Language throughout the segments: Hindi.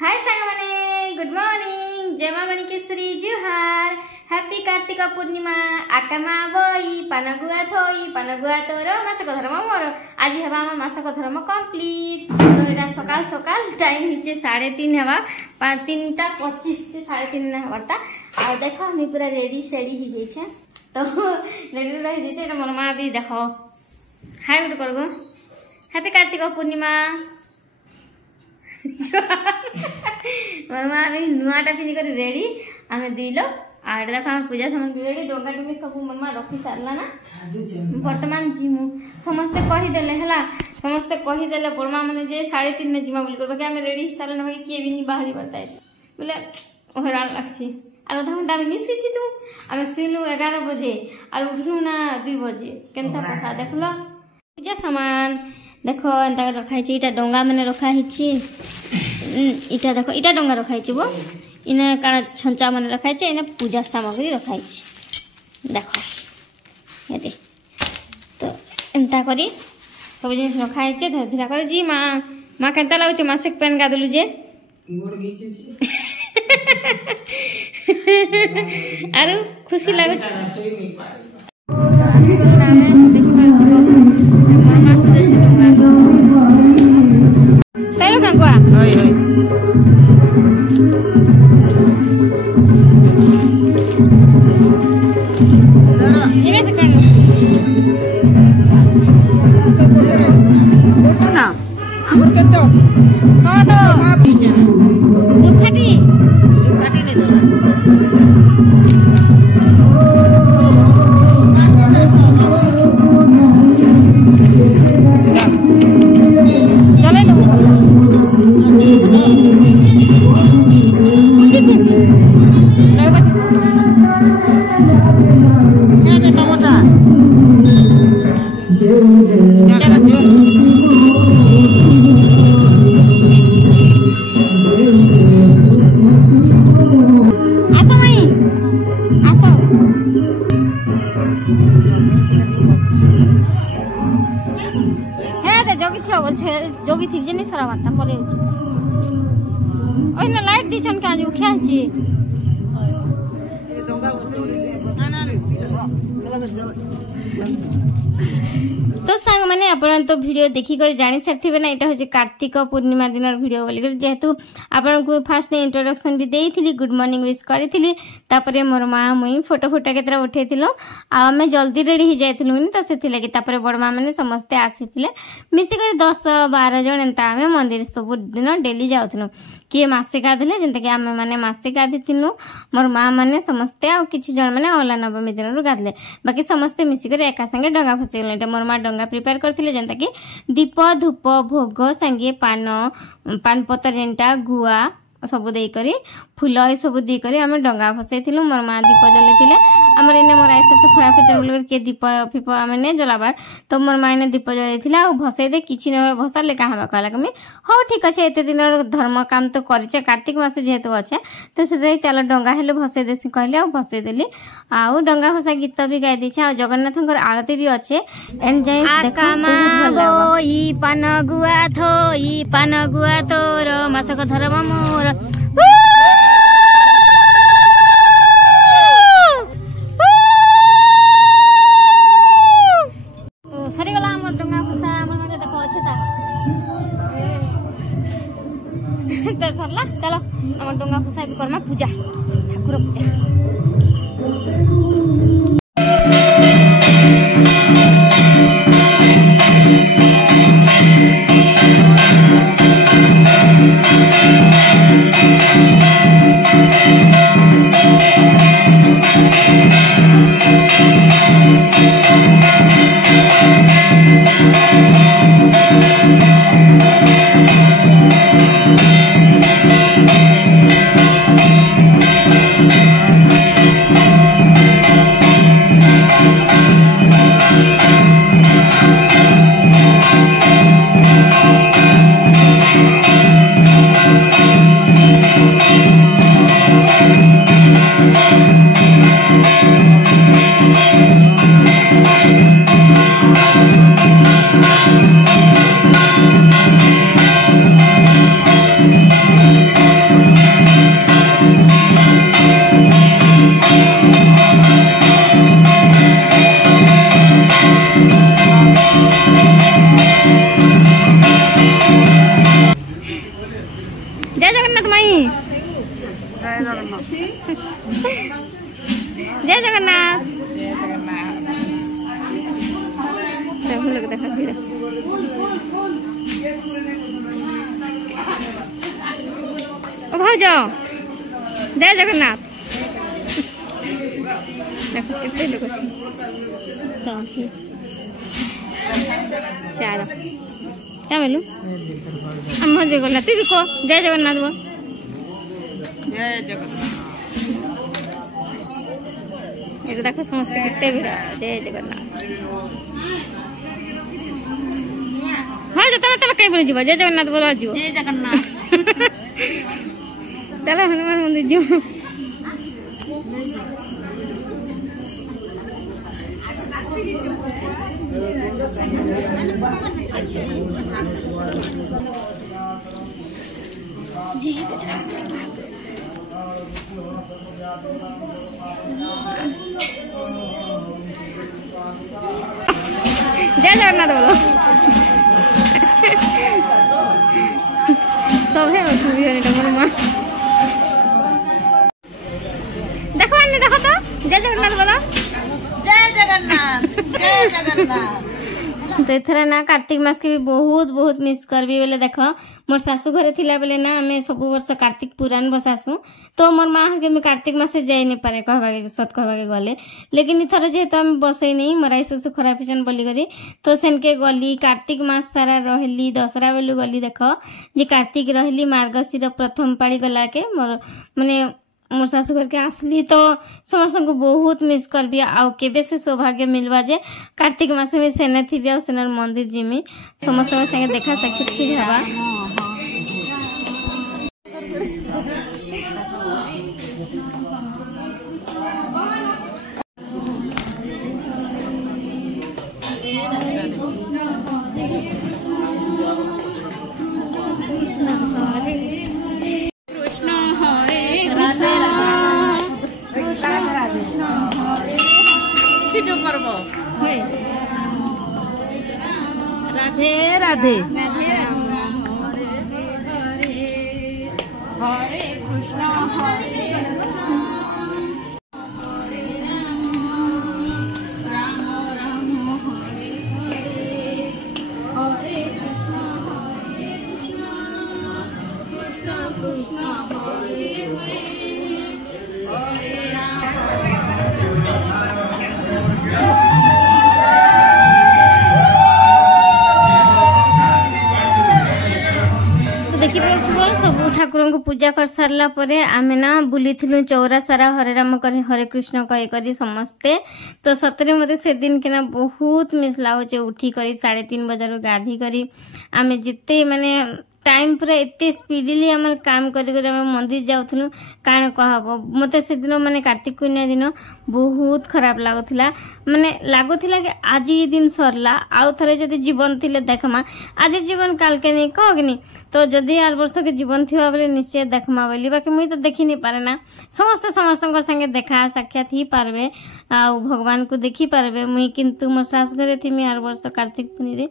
हाय सांगमाने गुड मॉर्निंग जय मां मणिकेश्वरी जुहार हैप्पी कार्तिक पूर्णिमा आकामा बई पानगुआ थई पानगुआ तोर मासक धर्म मोर आज हेबा हम मासक धर्म कंप्लीट तो एटा सकाल सकाल टाइम हिचे 3:30 हेबा 3:25 से 3:30 हेबाता आ देखो हम पूरा रेडी सेडी ही जाई छे तो रेडी रही जाई छे मोर मां भी देखो hi good करगो happy Kartik Purnima मामा अभी नुआटा पिंधि कर रेडी आमे दिलो आ एटा देखो पूजा सामान रेडी डोंगा डोंगी सब मामा रखी सारला ना वर्तमान जिमु समस्त कहि देले हला समस्त कहि देले बड़मा माने जे 3:30 ने जिमा बोली करबा के आमे रेडी सारला न के भी नि बाहरी बताए बोले ओहरान लागसी आरो आधा घंटा में नि सुइती तू आमे सुइलु 11 बजे आ उठलु ना 2 बजे केनता पसा देखलो पूजा सामान देखो एंता रखा छी इटा डोंगा माने रखा छी इटा देखो इटा डोंगा रखा छी वो इने काना छंचा माने रखा छी इने पूजा सामग्री रखा छी देखो हेदे तो एंता करी सब जिनिस रखा छी धीरे धीरे कर जी मां केनता लागु छी मासिक पेन गादलु जे गोड़ गीचे छी आरो खुशी लागु छी जोगी थी जेनी सारा बात पले ओइ ना लाइट दिछन का जो उठा छी तो सांग माने आपण तो वीडियो देखि कर जानि सकथिबे ना एटा होजे कार्तिक पूर्णिमा दिनर वीडियो बोली कर जेहेतु आपण को फर्स्ट इंट्रोडक्शन भी देइथिली गुड मॉर्निंग विश करिथिली तापरे मोर मां मुई फोटो केतरा उठेथिलो आ हमें जल्दी रेडी ही जाइथिलु नि तो सेथि लागि तापरे बड़ मां माने समस्त आसीथिले मिसी कर 10-12 जण एंता हमें मंदिर सब दिन डेली जाउथिलु किए मासे गाधले जेंता कि हमें माने मासे गाधिथिलु मोर मां माने समस्त आ किछि जण माने होला नवमी दिन रु गाधले बाकी समस्त मिसी कर एका संगे डंगा फसेले एटा मोर मां डंगा प्रिपेयर करथिले जेंता कि दीप धूप भोग संगे पान पतर जेंटा गुआ सब दे करी फूल ए सब दे करी हमें डंगा फसैथिलु मोर मां दीप जलेथिले हमर इने मोर आइसे से खराब किचन बोल के दीप फिप हमें ने जलाबार तो मोर मां ने दीप जलेथिला आ भसै दे किछि न भसाले कहाबा कहला कमी हो ठीक अछि एते दिन धर्म काम तो करछे कार्तिक मास जेहेतु अछि तो से चलो डंगा हेले भसै देसी कहले आ भसै देली आ डंगा भसा गीत भी गाय दी छे आ जगन्नाथंकर आरती भी अछि एन्जॉय देखा ई पान गुआ थई पान गुआ तोर मासक धर्म मोर सरीगला हमर डंगा फसा हमर माने देखो अछि ता तो सरला चलो हमर डंगा फसा भी करमा पूजा ठाकुर पूजा जय जगन्नाथ माई जय जगन्नाथ सब लोग देखा फिर भाव जाओ जय जगन्नाथ देखो कितने लोग चार क्या बोलू हम जय जगन्नाथ तू भी कह जय जगन्नाथ वो जय जगन्नाथ एक देखो समस्त कितने भी जय जगन्नाथ हाँ तो तब कहीं बोल जीव जय जगन्नाथ बोल जीव जय जगन्नाथ चलो हनुमान मंदिर जीव जय जगन्नाथ बोलो सब है देखो अन्य देखो तो जय जगन्नाथ बोलो जय जगन्नाथ जय जगन्नाथ। तो एथरा ना कार्तिक मास के भी बहुत बहुत मिस करबी बोले देख मोर सासू घरे थिला बेले ना हमें सब वर्ष कार्तिक पुराण बसासु तो मोर माँ के मैं कार्तिक मासे जाई नहीं पारे कहबा के सत कहबा के गले लेकिन इथर जेहेतु हम बसई नहीं मोर ससु खराब हिचन बोली करी तो सेनके गली कार्तिक मास सारा रहली दशरा बेलू गली देख जे कार्तिक रहली मार्गशीर प्रथम पाड़ी गला के मोर माने मोर सासू घर के आसली तो समस्त को बहुत मिस करबी आउ केबे से सौभाग्य मिलवा जे कार्तिक मास में सेने थी आ सेनर मंदिर जिमी समस्त संगे देखा साक्षात थी हवा राधे राधे हरे कृष्ण हरे कृष्ण राम राम हरे हरे हरे कृष्ण कृष्ण कृष्ण हरे हरे हरे राम। देखी सब ठाकुर को पूजा कर सारा पर आम ना बुली चौरा सारा हरे राम कर हरे कृष्ण कही समस्ते तो सतरे मत से दिन के ना बहुत मिस लागे उठी कर 3:30 बजे गाधी करी आम जिते माने टाइम पूरा एते स्पीडली आम काम कर मंदिर जाऊँ काण कहब मत से दिन माने कार्तिक पूर्णिमा दिन बहुत खराब लगुला माने लगुला कि आज ये दिन सरला आउ थे जदि जीवन थे देखमा आज जीवन काल के नहीं कहनी तो जदि आर वर्ष के जीवन थी बोले निश्चय देखमा बोली बाकी मुई तो देखी नहीं पारे ना समस्त संगे देखा साक्षात ही पारबे आ भगवान को देखी पारबे मुई किंतु मोर सास घरे थी मैं आर वर्ष कार्तिक पूर्णिमा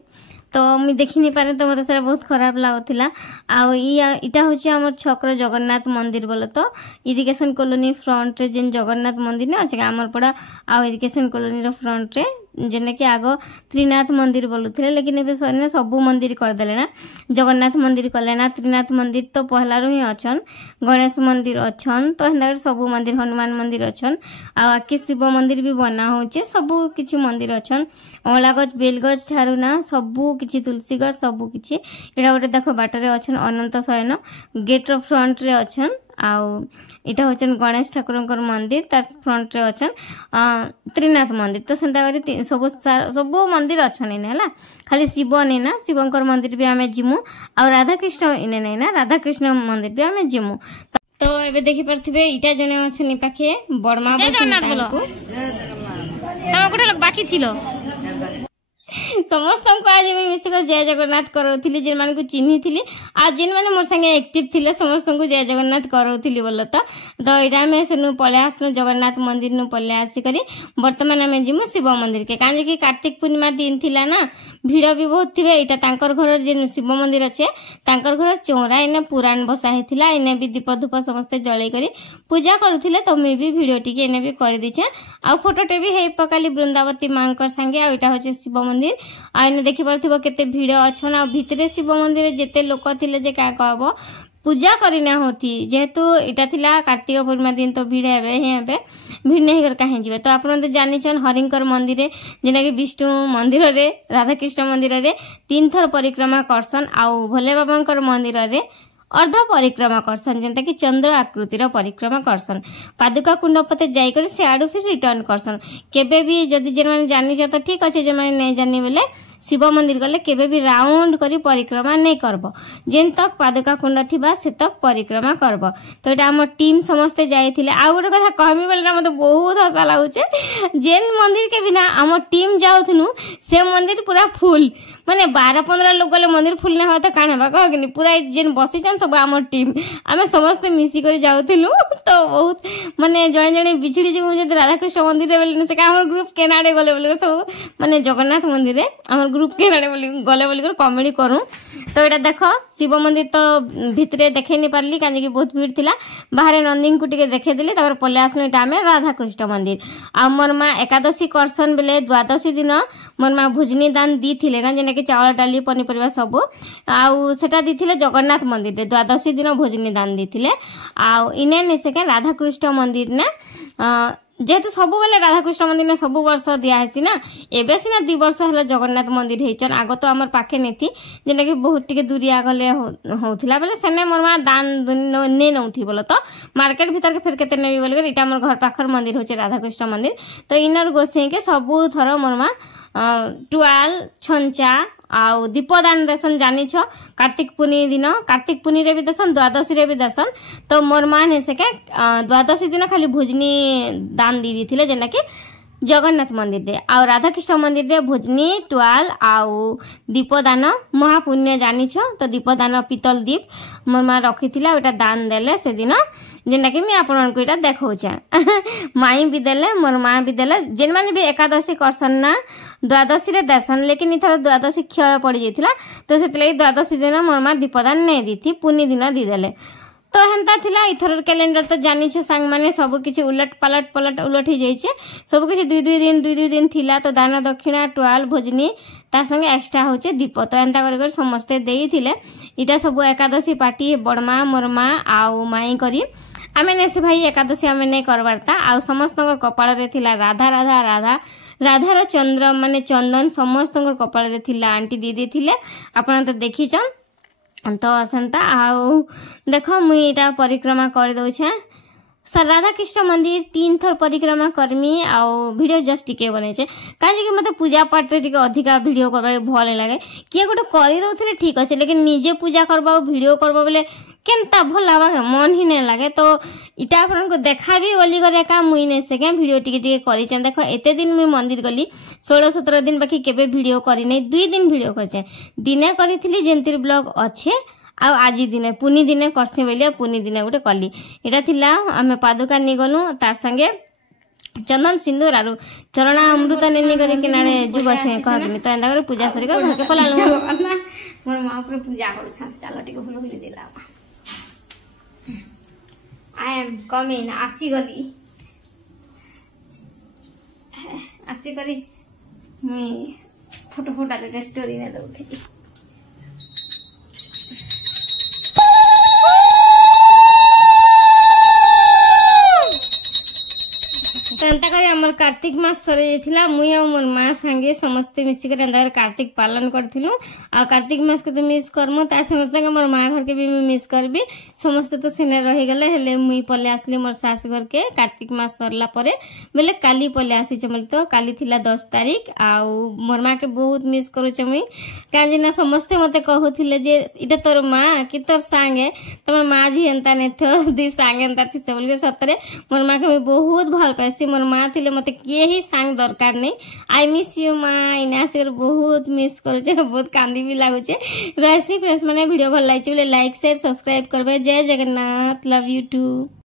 तो मुई देखी नहीं पारे तो मत से बहुत खराब लगुला आईटा हूँ आम छक्र जगन्नाथ मंदिर बोले तो इरिगेशन कॉलोनी फ्रंट रे जेन जगन्नाथ मंदिर ना अच्छे आमर पड़ा आ इरिगेशन कॉलोनी रो फ्रंट रे जेने कि आग त्रिनाथ मंदिर बोलुଥିଲେ लेकिन एबे सरने सबू मंदिर करदेले ना जगन्नाथ मंदिर कले ना त्रिनाथ मंदिर तो पहला रो ही अछन गणेश मंदिर अछन तो हेंदा सबू मंदिर हनुमान मंदिर अछन आ आके शिव मंदिर भी बना होचे सबू किछि मंदिर अछन अमलागज बेलगज ठारू ना सबू किछि तुलसी गज सबू किछि एडा गोटे देखो बाटरे अछन अनंत शयन गेट रो फ्रंट रे अछन आउ इटा होचन गणेश ठाकुर मंदिर तार फ्रंट रे अछन त्रिनाथ मंदिर तो सेंता करी सब मंदिर अछन इने हला खाली शिव नहीं ना शिवंकर मंदिर भी आमे जिमु आ राधा कृष्ण इने नहीं ना राधा कृष्ण मंदिर भी आमे जिमु तो एबे देखि परथिबे इटा जने अछन पाखे बड़मा बसिन को ता गोटे लोग बाकी थिलो समस्त को आज मुझे मिसिक जय जगन्नाथ करोली जेन मान को चिन्ही थी आ जेन मैंने मोर संगे एक्टिव थिले समस्त को जय जगन्नाथ करोली बोल तो यहाँ आम से पलि आसनु जगन्नाथ मंदिर नु पलि आसिक बर्तमान आम जीमु शिव मंदिर के कहीं कि कार्तिक पूर्णिमा दिन थिला ना भिड़ भी बहुत थे यहाँ घर जेन शिव मंदिर अच्छे घर चौरा इने पुराण बसा होता इने भी दीप धूप समस्ते जलई करी पूजा करुले तो मुझे भी भिड टी इने भी कर दीचे आ फोटोटे भी है पकाली वृंदावती माँ संगे आईटा हूँ शिव मंदिर आने देखी पार्थिव केते भिड़ अच्छन आ भितरे शिव मंदिर जेते लोक थिले जे क्या कहब पूजा करना होती जेहेतु इटा थिला कार्तिक पूर्णिमा दिन तो भिड़ हे भिड़ नहीं कर कहीं जी तो आप जानिछन हरिंकर मंदिर जेना कि विष्णु मंदिर रे राधाकृष्ण मंदिर रे 3 थर परिक्रमा करसन आउ भोले बाबा मंदिर रे अर्ध परिक्रमा करसन जेनता कि चंद्र आकृतिर परिक्रमा करसन पादुका कुंड पते जाइकर से आडू फिर रिटर्न करसन केबे भी जदि जेन माने जानि तो ठीक अच्छे जेन माने नहीं जानि बोले शिव मंदिर गले केबे भी राउंड करी परिक्रमा नहीं करब जेन तक पादुका कुंड थिबा से तक परिक्रमा करब तो एटा हम टीम समस्ते जाइथिले आ गोटे कथा कहमी बोले मते बहुत हसा लागुचे जेन मंदिर के बिना हम टीम जाउथनु से मंदिर पूरा फुल माने 12-15 लोग गले मंदिर फुल ना हो तो काना बा कहनी पूरा जेन बसी छन सब हमर टीम आमे समस्त मिसी कर जाउथिलु तो बहुत माने जणे जणे बिछड़ी जे मुझे राधाकृष्ण मंदिर रे से हमर ग्रुप केनाडे गले बोले सब माने जगन्नाथ मंदिर रे हमर ग्रुप केनाडे बोली गले बोली कॉमेडी करू तो एटा देखो शिव मंदिर तो भितरे देखे नहीं पारली काजे कि बहुत भीड़ थिला बाहर नंदी को टिके देखे देली तापर पले आसनु एटा हमें राधाकृष्ण मंदिर आ मोर मां एकादशी करसन बेले द्वादशी दिन मोर मां भुजनी दान दी थिले ना जेना कि चावल डाली पनीपरिया सब आउ सेटा दी थिले जगन्नाथ मंदिर रे द्वादशी दिन भोजनी दान दी थिले आउ इने ने से राधाकृष्ण मंदिर ने जेहेतु सब बेले राधाकृष्ण मंदिर ने सब वर्ष दिखाई ना एबे सिना 2 वर्ष है जगन्नाथ मंदिर होचन आग तो आमर पाखे नहीं थी जेना कि बहुत टिके दूरिया गले होथिला बेले सेने मोर मां दान ने नउथी बोलो तो मार्केट भीतर के फिर केते नेबी बोल इटा हमर घर पाखर मंदिर होचे राधाकृष्ण मंदिर तो इनर गोसे के सब थर मोर मां टुआल छंचा आउ दीपदान देसन जानिछ कार्तिक पुनी दिन कार्तिक पुनी रे भी देसन द्वादशी रे भी देसन तो मोर मान से के द्वादशी दिन खाली भोजनी दान दी थिले जेना कि जगन्नाथ मंदिर रे आ राधाकृष्ण मंदिर रे भोजनी टुआल आउ दीपदान महापुण्य जानिछ तो दीपदान पीतल दीप मोर मां रखिथिला ओटा दान देले से दिन जेना कि मैं आपन को इटा देखौछे माई भी देले मोर मां भी देले जेन माने भी एकादशी करसन ना द्वादशी रे दर्शन लेकिन इथर द्वादशी क्षय पड़ जाइथिला तो सेतले द्वादशी दिन मोर मां दीपदान नै दिथि पुनी दिन दी देले तो हेंता थिला इथर कैलेंडर तो जानि छ संग माने सब किछि उलट पलट उलट ही जाइछे सब किछि 2 दिन थिला तो दान दक्षिणा टुआल भोजनी तार संगे एक्स्ट्रा होचे दीप तो एंता कर समस्ते देई थिले इटा सब एकादशी पार्टी बड़मा मोरमा आउ माई करी आमे ने से भाई एकादशी आमे नै करबारता आ समस्त कपाल रे थिला राधा राधा राधा राधार चंद्र माने चंदन समस्त कपाल रे थिला आंटी दीदी थिले आपण तो देखी छन तो असंता आउ देखो मुई एटा परिक्रमा कर दउ छे सर राधाकृष्ण मंदिर 3 थर परिक्रमा करमी आउ वीडियो जस्ट टिके बने छे काहे कि मते पूजा पाठ रे टिके अधिका वीडियो करबा भल लागे किए गोटे करि दउथिले ठीक अछि लेकिन निजे पूजा करबा वीडियो करबा बोले केनता भल लागे मन ही नै लागे तो इटा आपन को देखाबी बोली करे का मुई ने से के वीडियो टिके टिके करि छ देखो एते दिन मुई मंदिर गली 16-17 दिन बाकी केबे वीडियो करि नै 2 दिन वीडियो करछे दिने करिथिली जेंतिर ब्लॉग अच्छे आ आज दिने पुनी दिने करसी बेलिया पुनी दिने गोटे कली एटा थिला हमें पादुका नि गनु तार संगे चंदन सिंदूर आरु चरणा अमृत नेनी करे किनारे जुग छे कहबनी तो एंदा करे पूजा सरी कर घरके पलालु मोर मां ऊपर पूजा करू छ चलो टिके भलो होली देला आई एम कमिंग आसी गली आसी करी मी फोटो रे स्टोरी ने दउथि एंता करे हमर कार्तिक मास सरे जाइथिला मुई आ मोर मां संगे समस्त मिसी कर एंता कार्तिक पालन करथिलु आ कार्तिक मास के तो मिस करमु तार संगे संगे मोर मां घर के भी मिस करबी समस्त तो सेने रहि गले हेले मुई पले आसली मोर सास घर के कार्तिक मास सरला परे बेले काली पले आसी छमल तो काली थिला 10 तारीख आ मोर मां के बहुत मिस करू छ मुई काजे ना समस्त मते कहउथिले जे इटा तोर मां कि तोर संगे तमे मां जी एंता ने तो दी संगे एंता थि बोल के सतरे मोर मां के बहुत भल पासी मोर मां थिले मते के ही सांग दरकार नहीं आई मिस यू माँ इना से बहुत मिस करुचे बहुत कांदी भी लागुचे रैसी फ्रेंड्स मैंने वीडियो भल लगे लाइक शेयर सब्सक्राइब करबे जय जगन्नाथ लव यू टू।